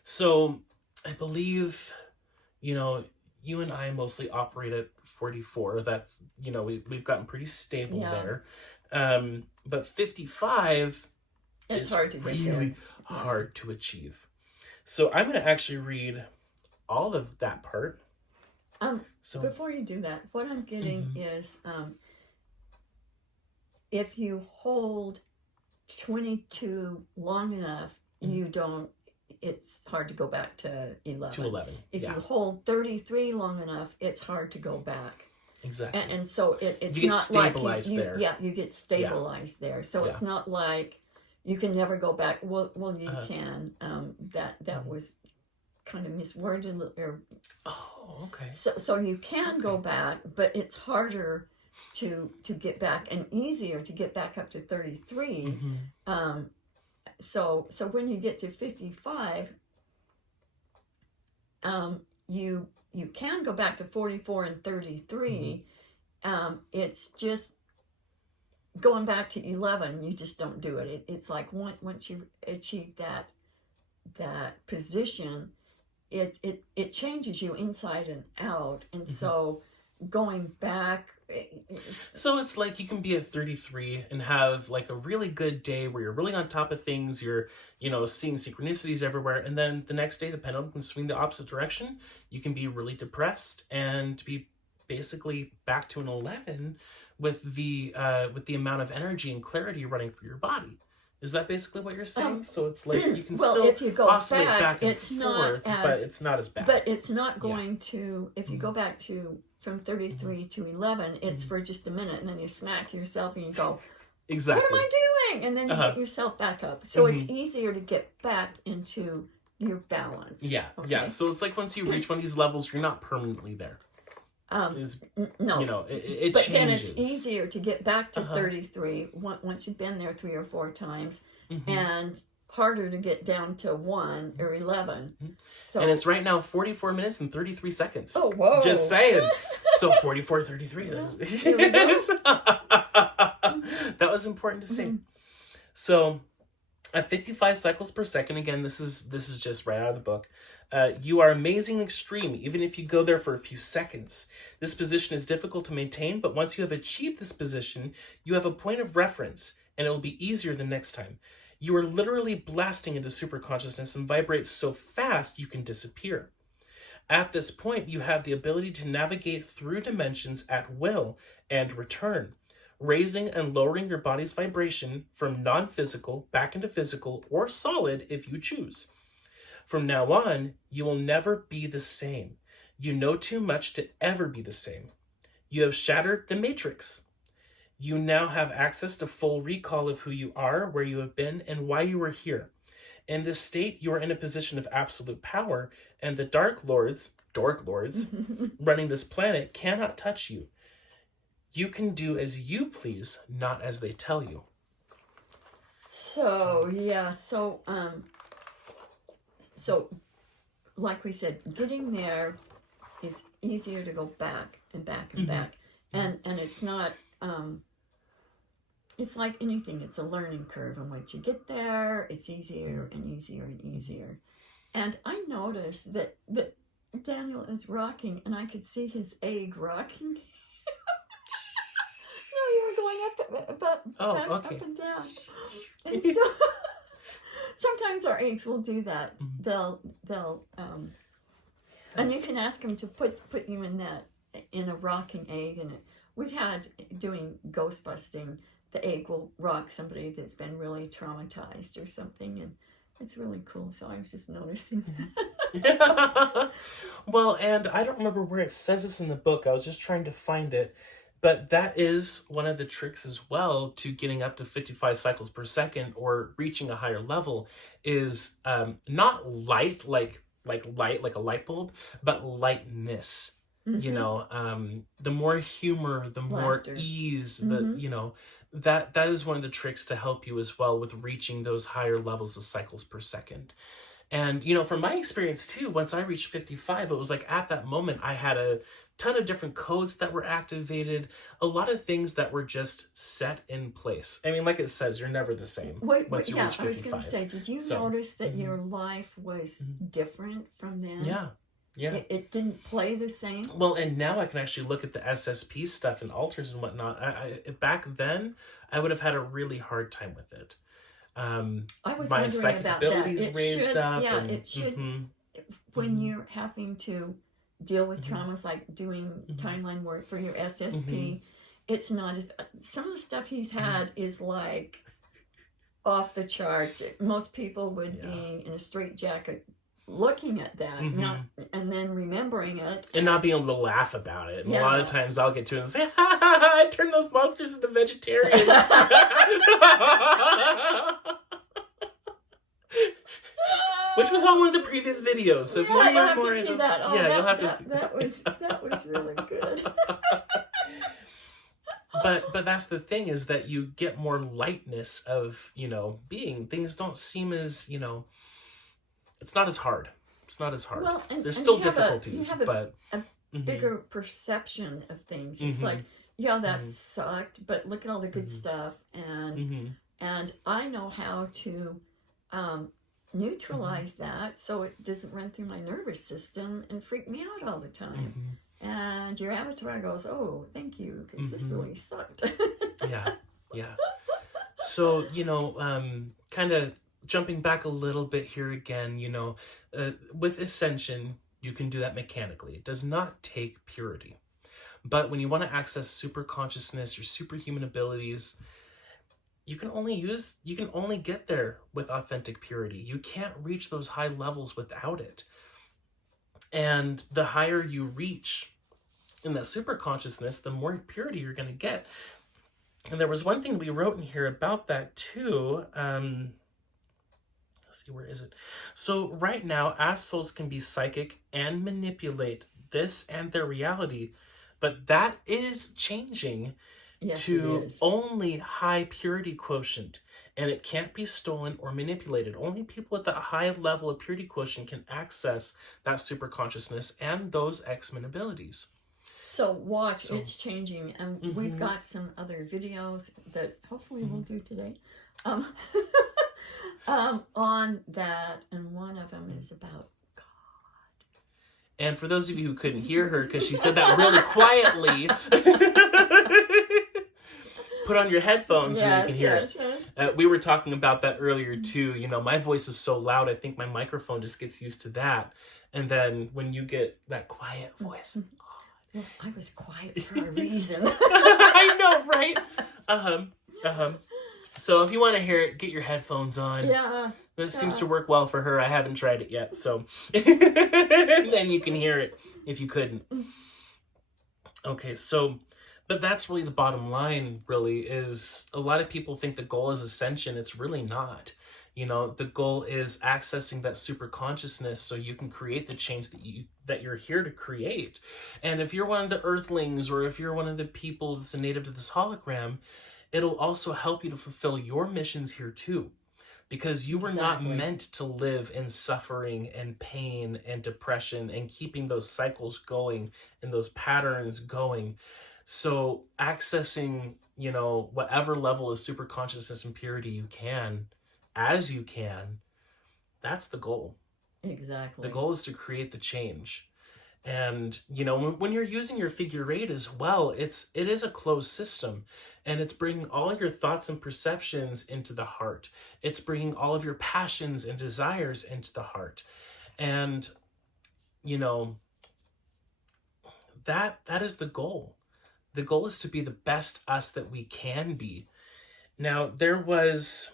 So, I believe, you know, you and I mostly operate at 44. That's, you know, we've gotten pretty stable there. But 55 it's is hard to really hard to achieve. So I'm going to actually read all of that part. So before you do that, what I'm getting is if you hold 22 long enough, you don't. It's hard to go back to 11. To 11. If you hold 33 long enough, it's hard to go back. Exactly. And so it's you not get stabilized like there. Yeah, you get stabilized there. So it's not like you can never go back. Well, you can. That was kind of misworded. Okay. So you can go back, but it's harder to get back and easier to get back up to 33. So when you get to 55, you can go back to 44 and 33. It's just going back to 11. You just don't do it. It's like once you achieve that position, it changes you inside and out, and so going back. So it's like you can be at 33 and have like a really good day where you're really on top of things, you're, you know, seeing synchronicities everywhere, and then the next day the pendulum can swing the opposite direction. You can be really depressed and be basically back to an 11 with the amount of energy and clarity running through your body. Is that basically what you're saying? So it's like you can still if you go oscillate back and it's forth, but it's not as bad. But it's not going to, if you go back to from 33 to 11, it's for just a minute, and then you smack yourself and you go, exactly. what am I thing, and then you get yourself back up. So it's easier to get back into your balance. Yeah, yeah. So it's like once you reach one of these levels, you're not permanently there. No. You know, it but changes. Then it's easier to get back to 33 once you've been there 3 or 4 times, and harder to get down to 1 or 11. So, and it's right now 44 minutes and 33 seconds. Oh, whoa. Just saying. So 44, 33. That was important to say. So at 55 cycles per second, again, this is just right out of the book. You are amazing and extreme, even if you go there for a few seconds. This position is difficult to maintain, but once you have achieved this position, you have a point of reference, and it will be easier the next time. You are literally blasting into super consciousness and vibrate so fast you can disappear. At this point, you have the ability to navigate through dimensions at will and return, raising and lowering your body's vibration from non-physical back into physical or solid if you choose. From now on, you will never be the same. You know too much to ever be the same. You have shattered the matrix. You now have access to full recall of who you are, where you have been, and why you are here. In this state, you are in a position of absolute power, and the Dork Lords, running this planet cannot touch you. You can do as you please, not as they tell you. So like we said, getting there is easier to go back and back and back. And it's not, it's like anything, it's a learning curve. And once you get there, it's easier and easier and easier. And I noticed that Daniel is rocking, and I could see his egg rocking. No, you were going up and down. And so sometimes our eggs will do that. They'll and you can ask them to put you in a rocking egg, and we've had doing ghost busting. The egg will rock somebody that's been really traumatized or something, and it's really cool. So I was just noticing that. Well, and I don't remember where it says this in the book. I was just trying to find it. But that is one of the tricks as well to getting up to 55 cycles per second or reaching a higher level is not light, like light, like a light bulb, but lightness. You know, the more humor, the more ease, that is one of the tricks to help you as well with reaching those higher levels of cycles per second. And, from my experience too, once I reached 55, it was like at that moment, I had a ton of different codes that were activated, a lot of things that were just set in place. I mean, like it says, you're never the same once you reach 55. I was going to say, did you notice that your life was different from then? Yeah. Yeah. It didn't play the same? Well, and now I can actually look at the SSP stuff and altars and whatnot. I back then, I would have had a really hard time with it. I was my wondering psychic about abilities that. raised up. Yeah, it should. When you're having to deal with traumas like doing timeline work for your SSP, it's not as. Some of the stuff he's had is like off the charts. Most people would be in a straitjacket looking at that, and then remembering it, and not being able to laugh about it. And a lot of times I'll get to it and say, "Ha ha ha! I turned those monsters into vegetarians." Which was on one of the previous videos. So if you want to learn more, you'll have to see that. That was really good. But that's the thing, is that you get more lightness of being. Things don't seem as it's not as hard. It's not as hard. Well, there's still difficulties, but a bigger perception of things. It's like, that sucked, but look at all the good stuff, and I know how to neutralize that so it doesn't run through my nervous system and freak me out all the time. And your avatar goes, "Oh, thank you, because this really sucked." Yeah. So kind of jumping back a little bit here again, with Ascension, you can do that mechanically. It does not take purity. But when you want to access super consciousness, your superhuman abilities, you can only get there with authentic purity. You can't reach those high levels without it. And the higher you reach in that super consciousness, the more purity you're going to get. And there was one thing we wrote in here about that too. Let's see, where is it? So right now, Ass souls can be psychic and manipulate this and their reality, but that is changing to only high purity quotient, and it can't be stolen or manipulated. Only people with that high level of purity quotient can access that super consciousness and those X-Men abilities. So watch, it's changing, and we've got some other videos that hopefully we'll do today on that, and one of them is about God. And for those of you who couldn't hear her, because she said that really quietly, put on your headphones and you can hear it. Yes. We were talking about that earlier too. You know, my voice is so loud, I think my microphone just gets used to that. And then when you get that quiet voice... Well, I was quiet for a reason. I know, right? So if you want to hear it, get your headphones on. Yeah. This seems to work well for her. I haven't tried it yet, so then you can hear it if you couldn't. Okay, so, but that's really the bottom line, really, is a lot of people think the goal is ascension. It's really not. You know, the goal is accessing that super consciousness so you can create the change that you're here to create. And if you're one of the earthlings, or if you're one of the people that's a native to this hologram, it'll also help you to fulfill your missions here too. Because you were not meant to live in suffering and pain and depression and keeping those cycles going and those patterns going. So accessing, you know, whatever level of super consciousness and purity you can, as you can, that's the goal. Exactly. The goal is to create the change. And, you know, when you're using your figure 8 as well, it is a closed system, and it's bringing all your thoughts and perceptions into the heart. It's bringing all of your passions and desires into the heart. And, you know, that is the goal. The goal is to be the best us that we can be. Now, there was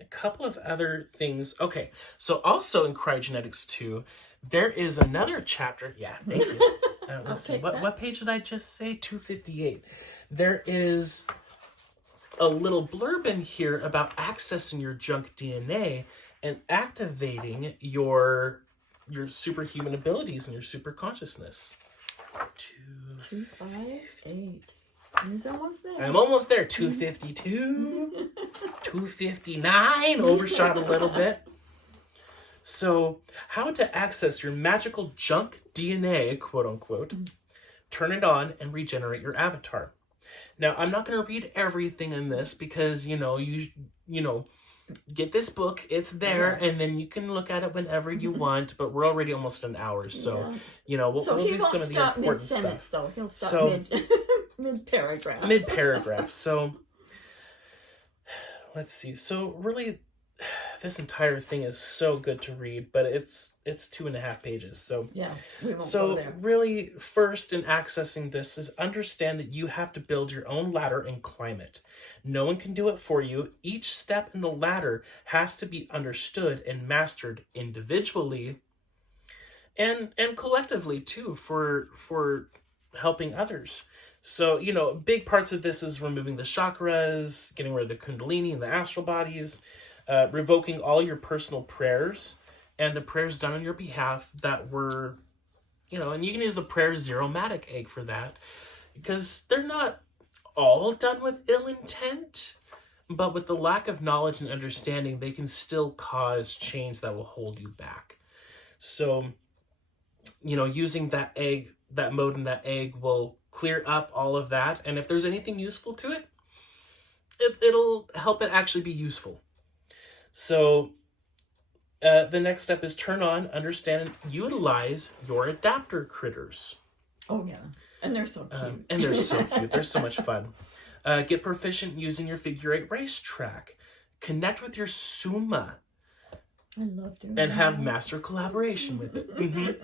a couple of other things. Okay, so also in Cryogenetics 2, there is another chapter. Yeah, thank you. Let's see. What page did I just say? 258. There is a little blurb in here about accessing your junk DNA and activating your superhuman abilities and your super consciousness. 258. He's almost there. I'm almost there. 252. 259. Overshot a little bit. So, how to access your magical junk DNA, quote unquote, turn it on and regenerate your avatar. Now, I'm not going to read everything in this because, you know, get this book. It's there, and then you can look at it whenever you want. But we're already almost an hour, so you know we'll do some of the important stuff. Though he'll stop mid-paragraph. Mid-paragraph. So let's see. So really, this entire thing is so good to read, but it's 2.5 pages. So yeah, we won't so go there. Really, first in accessing this is understand that you have to build your own ladder and climb it. No one can do it for you. Each step in the ladder has to be understood and mastered individually and collectively too for helping others. So, you know, big parts of this is removing the chakras, getting rid of the kundalini and the astral bodies, revoking all your personal prayers and the prayers done on your behalf that were, you know, and you can use the prayer Zeromatic egg for that because they're not all done with ill intent, but with the lack of knowledge and understanding, they can still cause change that will hold you back. So, you know, using that egg, that mode in that egg will clear up all of that. And if there's anything useful to it, it'll help it actually be useful. So the next step is turn on, understand, and utilize your adapter critters. Oh, yeah. And they're so cute. And they're so cute. They're so much fun. Get proficient using your figure 8 racetrack. Connect with your Suma. I love doing and that. have master collaboration with it.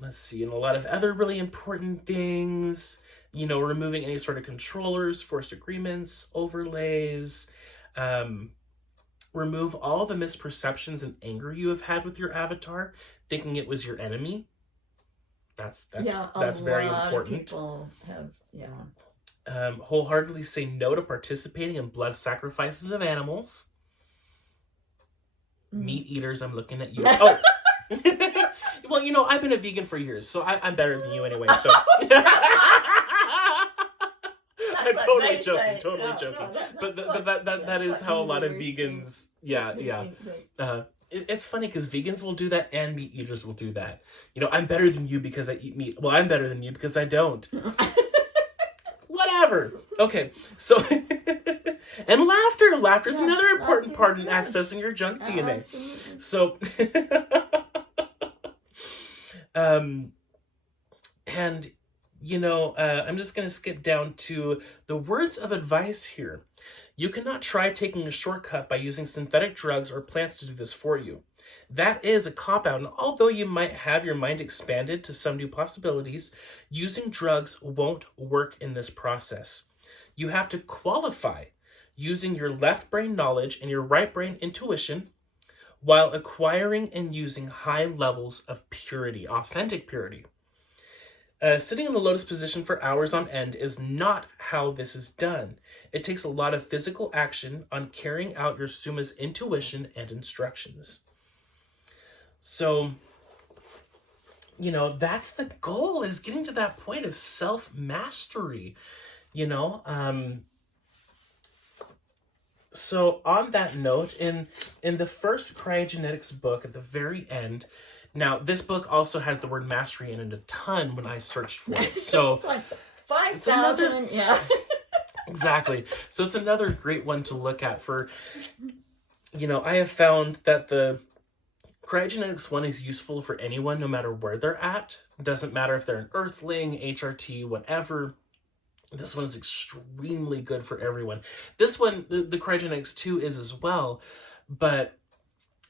Let's see, and a lot of other really important things, you know, removing any sort of controllers, forced agreements, overlays, remove all the misperceptions and anger you have had with your avatar, thinking it was your enemy. That's very important. People have, Wholeheartedly say no to participating in blood sacrifices of animals. Meat eaters, I'm looking at you. Oh! Well, you know, I've been a vegan for years, so I'm better than you anyway, so... I'm totally joking, joking. But that is how a lot of vegans... Yeah. It's funny, because vegans will do that, and meat eaters will do that. You know, I'm better than you because I eat meat. Well, I'm better than you because I don't. Whatever. Okay, so... And laughter. Laughter is another important part in accessing your junk DNA. Absolutely. So, and, you know, I'm just going to skip down to the words of advice here. You cannot try taking a shortcut by using synthetic drugs or plants to do this for you. That is a cop-out, and although you might have your mind expanded to some new possibilities, using drugs won't work in this process. You have to qualify using your left brain knowledge and your right brain intuition while acquiring and using high levels of purity, authentic purity. Sitting in the lotus position for hours on end is not how this is done. It takes a lot of physical action on carrying out your Suma's intuition and instructions. So, you know, that's the goal, is getting to that point of self-mastery, you know. So on that note, in the first cryogenetics book at the very end, now this book also has the word mastery in it a ton when I searched for it. So it's like 5,000, yeah. Exactly. So it's another great one to look at for, you know, I have found that the cryogenetics one is useful for anyone no matter where they're at. It doesn't matter if they're an earthling, HRT, whatever. This one is extremely good for everyone. This one, the cryogenetics 2 is as well, but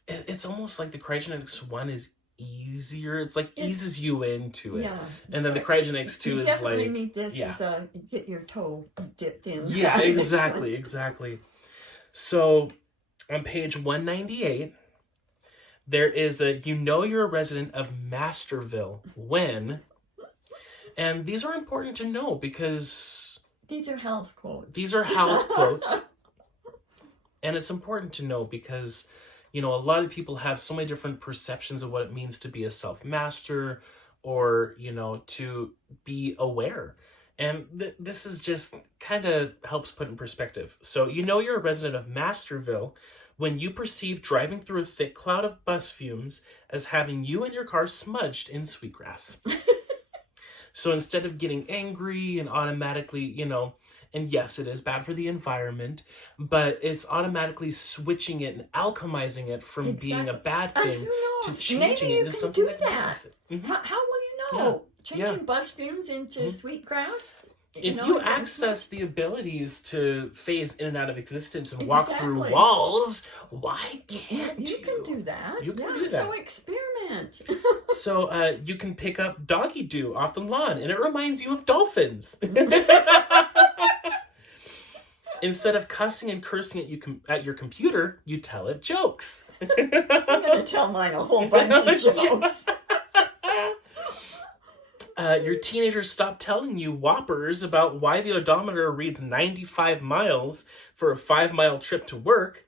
it's almost like the cryogenetics 1 is easier. It's like eases you into it. Yeah. And then the cryogenetics 2 you is definitely like... need this yeah. as a get your toe dipped in. Yeah, exactly. So on page 198, there is a, you know you're a resident of Masterville when... And these are important to know because... These are house quotes. These are house quotes. And it's important to know because, you know, a lot of people have so many different perceptions of what it means to be a self-master or, you know, to be aware. And this is just kind of helps put in perspective. So, you know you're a resident of Masterville when you perceive driving through a thick cloud of bus fumes as having you and your car smudged in sweetgrass. So instead of getting angry and automatically, you know, and yes, it is bad for the environment, but it's automatically switching it and alchemizing it from being a bad thing to changing it into something that. Mm-hmm. How will you know? Yeah. Changing bus fumes into sweetgrass? If you access the abilities to phase in and out of existence and walk through walls, why can't you? You can do that. You can do that. So experiment. So you can pick up doggy doo off the lawn, and it reminds you of dolphins. Instead of cussing and cursing at your computer, you tell it jokes. I'm going to tell mine a whole bunch of jokes. Your teenagers stop telling you whoppers about why the odometer reads 95 miles for a 5-mile trip to work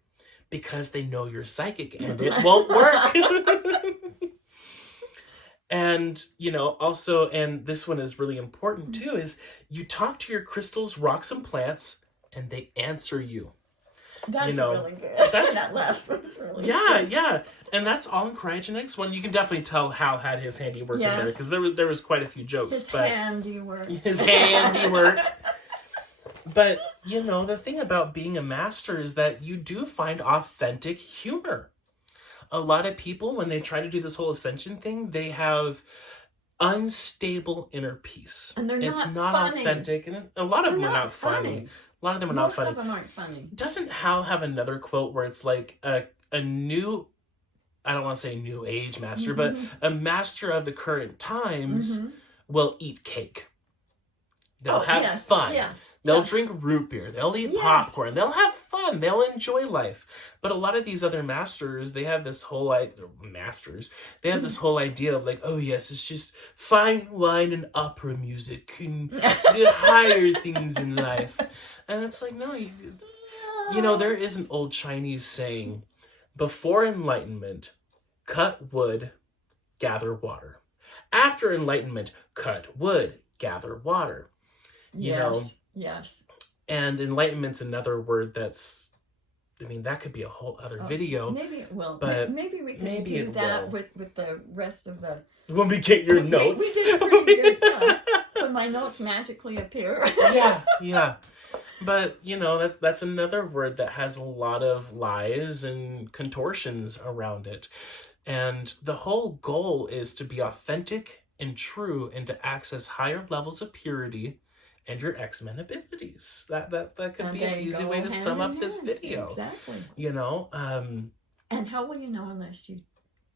because they know you're psychic and it won't work. And, you know, also, and this one is really important too, is you talk to your crystals, rocks, and plants, and they answer you. That's really good. That last one's really good. Yeah. And that's all in cryogenetics. One, you can definitely tell Hal had his handiwork in there because there was quite a few jokes. His handiwork. But, you know, the thing about being a master is that you do find authentic humor. A lot of people, when they try to do this whole ascension thing, they have unstable inner peace. And it's not funny. Authentic. And a lot of them are not funny. A lot of them are not funny. Most of them aren't funny. Doesn't Hal have another quote where it's like a new, I don't want to say new age master, but a master of the current times will eat cake. They'll have fun. Yes. They'll drink root beer. They'll eat popcorn. They'll have fun. They'll enjoy life. But a lot of these other masters, they have this whole They have this whole idea of like, oh yes, it's just fine wine and opera music and the higher things in life. And it's like, no, you know, there is an old Chinese saying, before enlightenment, cut wood, gather water. After enlightenment, cut wood, gather water. You know? Yes. And enlightenment's another word that's, I mean, that could be a whole other video. Maybe it will. But maybe we can do that with the rest of the... When we get your notes. We did pretty good when my notes magically appear. Yeah. But, you know, that's another word that has a lot of lies and contortions around it. And the whole goal is to be authentic and true and to access higher levels of purity and your X-Men abilities. That could be an easy way to sum up this video. Exactly. You know? And how will you know unless you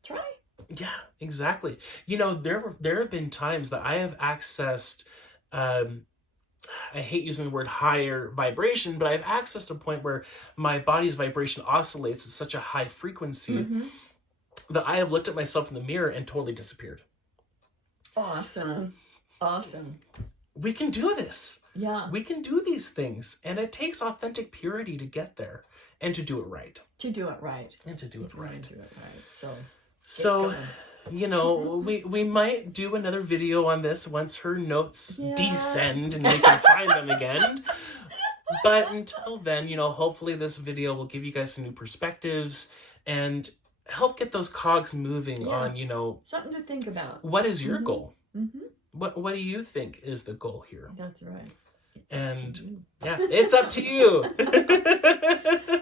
try? Yeah, exactly. You know, there have been times that I have accessed, I hate using the word higher vibration, but I've accessed a point where my body's vibration oscillates at such a high frequency that I have looked at myself in the mirror and totally disappeared. Awesome. We can do this. Yeah. We can do these things. And it takes authentic purity to get there and to do it right. To do it right. So, you know, we might do another video on this once her notes descend and we can find them again. But until then, you know, hopefully this video will give you guys some new perspectives and help get those cogs moving on, you know. Something to think about. What is your goal? What do you think is the goal here? That's right. It's up to you.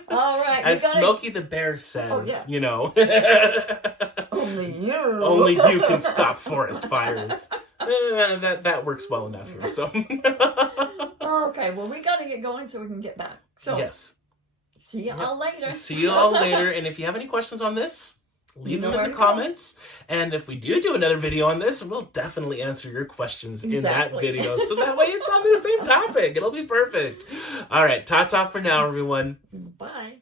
All right. As Smokey the Bear says, you know. Only you can stop forest fires. That works well enough here. So. Okay, well, we got to get going so we can get back. So yes. See you all later. See you all later. And if you have any questions on this, leave them in the comments. And if we do another video on this, we'll definitely answer your questions in that video. So that way it's on the same topic. It'll be perfect. All right. Ta-ta for now, everyone. Bye.